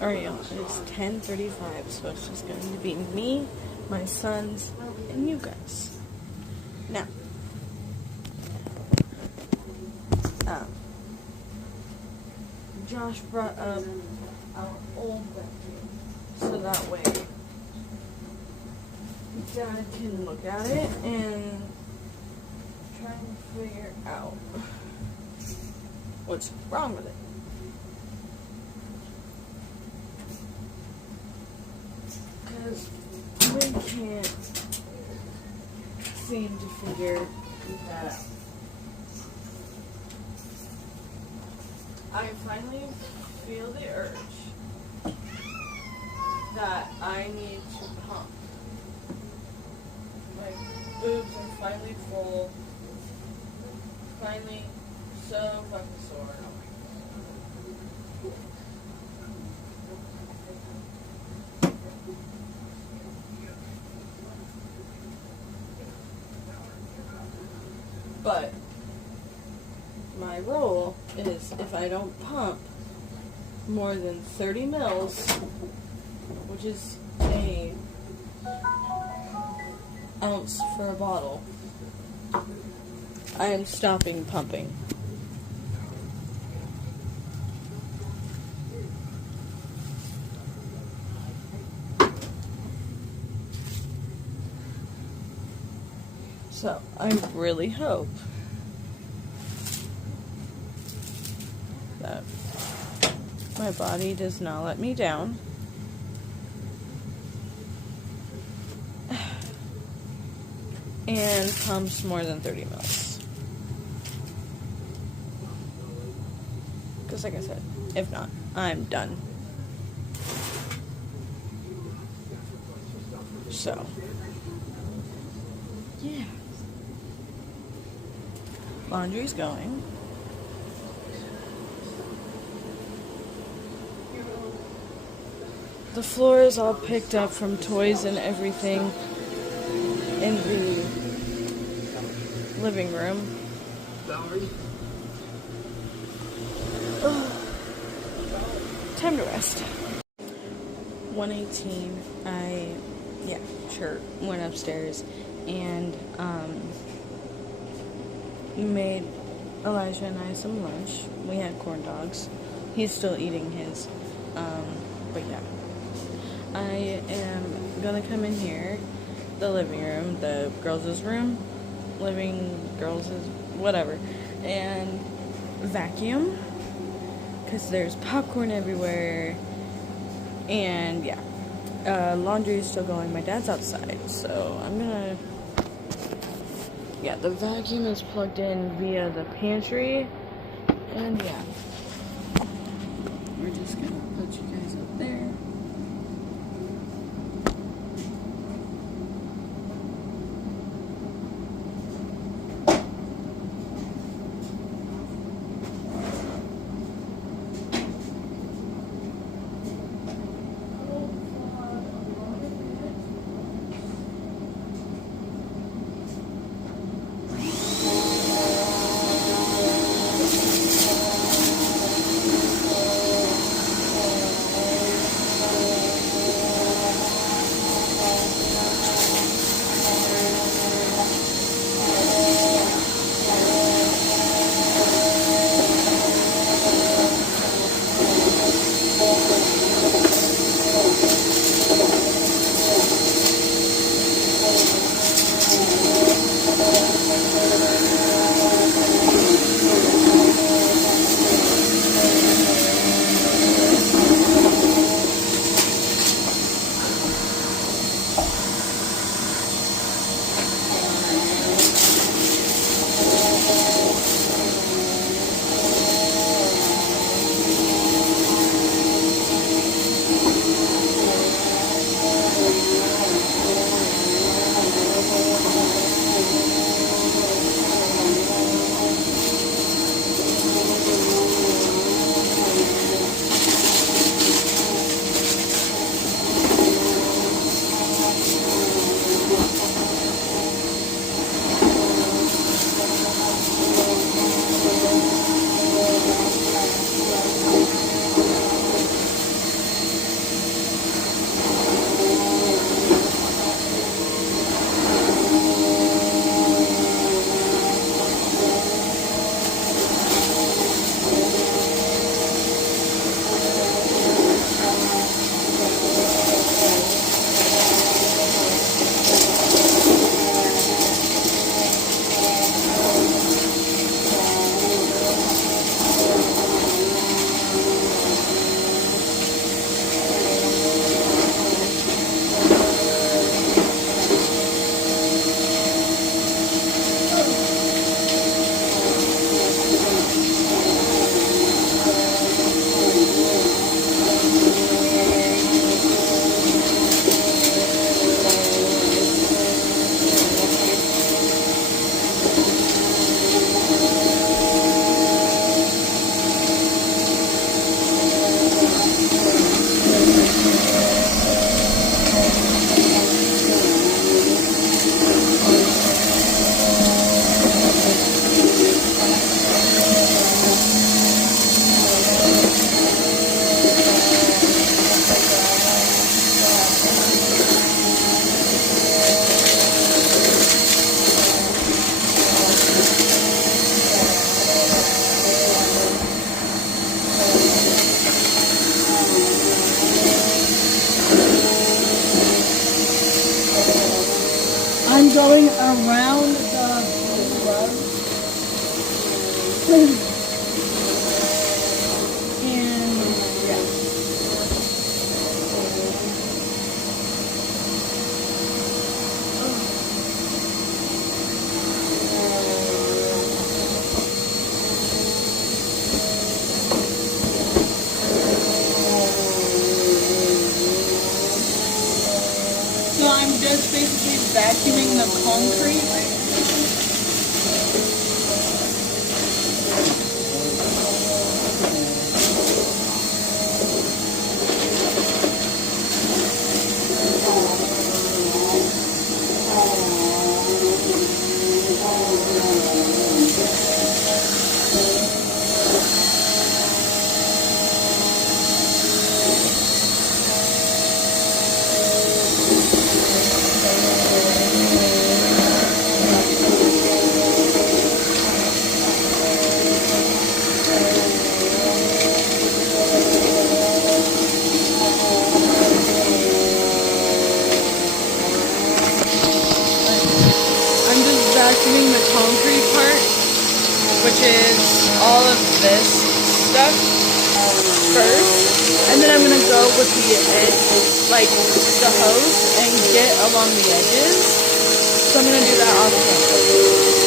Alright, y'all, it's 10:35, so it's just going to be me, my sons, and you guys. Now, Josh brought up our old vacuum, so that way Dad can look at it and try and figure out what's wrong with it. Because we can't seem to figure that out. I finally feel the urge that I need to pump. My boobs are finally full. Finally so fucking sore. But my rule is if I don't pump more than 30 mils, which is a ounce for a bottle, I am stopping pumping. So, I really hope that my body does not let me down. And pumps more than 30 mils. Because like I said, if not, I'm done. So, yeah. Laundry's going. The floor is all picked up from toys and everything in the living room. Time to rest. 1:18, went upstairs and made Elijah and I some lunch. We had corn dogs. He's still eating his. But yeah. I am gonna come in here, the living room, the girls' room, whatever, and vacuum, because there's popcorn everywhere, and yeah. Laundry is still going. My dad's outside, so I'm gonna... Yeah, the vacuum is plugged in via the pantry, and yeah. We're just gonna put you guys up there. going around the glove. And yeah. So I'm just basically vacuuming the concrete. I'm just vacuuming the concrete part, which is all of this stuff first, and then I'm gonna go with the edge, like the hose, and get along the edges. So I'm gonna do that off camera.